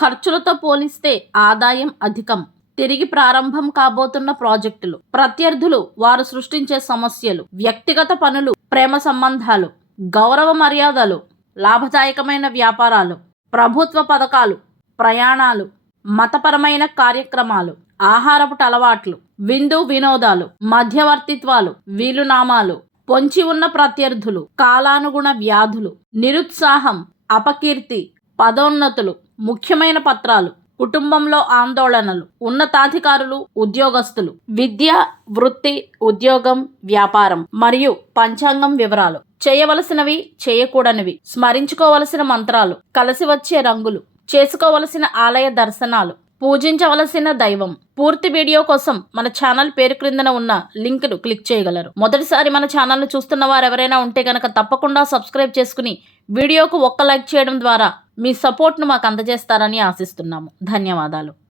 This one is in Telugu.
ఖర్చులతో పోలిస్తే ఆదాయం అధికం. తిరిగి ప్రారంభం కాబోతున్న ప్రాజెక్టులు, ప్రత్యర్థులు వారు సృష్టించే సమస్యలు, వ్యక్తిగత పనులు, ప్రేమ సంబంధాలు, గౌరవ మర్యాదలు, లాభదాయకమైన వ్యాపారాలు, ప్రభుత్వ పథకాలు, ప్రయాణాలు, మతపరమైన కార్యక్రమాలు, ఆహారపు అలవాట్లు, విందు వినోదాలు, మధ్యవర్తిత్వాలు, వీలునామాలు, పొంచి ఉన్న ప్రత్యర్థులు, కాలానుగుణ వ్యాధులు, నిరుత్సాహం, అపకీర్తి, పదోన్నతులు, ముఖ్యమైన పత్రాలు, కుటుంబంలో ఆందోళనలు, ఉన్నతాధికారులు, ఉద్యోగస్తులు, విద్య, వృత్తి, ఉద్యోగం, వ్యాపారం మరియు పంచాంగం వివరాలు, చేయవలసినవి, చేయకూడనివి, స్మరించుకోవలసిన మంత్రాలు, కలిసి వచ్చే రంగులు, చేసుకోవలసిన ఆలయ దర్శనాలు, పూజించవలసిన దైవం. పూర్తి వీడియో కోసం మన ఛానల్ పేరు క్రిందన ఉన్న లింక్ను క్లిక్ చేయగలరు. మొదటిసారి మన ఛానల్ను చూస్తున్న వారు ఎవరైనా ఉంటే కనుక తప్పకుండా సబ్స్క్రైబ్ చేసుకుని వీడియోకు ఒక్క లైక్ చేయడం ద్వారా మీ సపోర్ట్ను మాకు అందజేస్తారని ఆశిస్తున్నాము. ధన్యవాదాలు.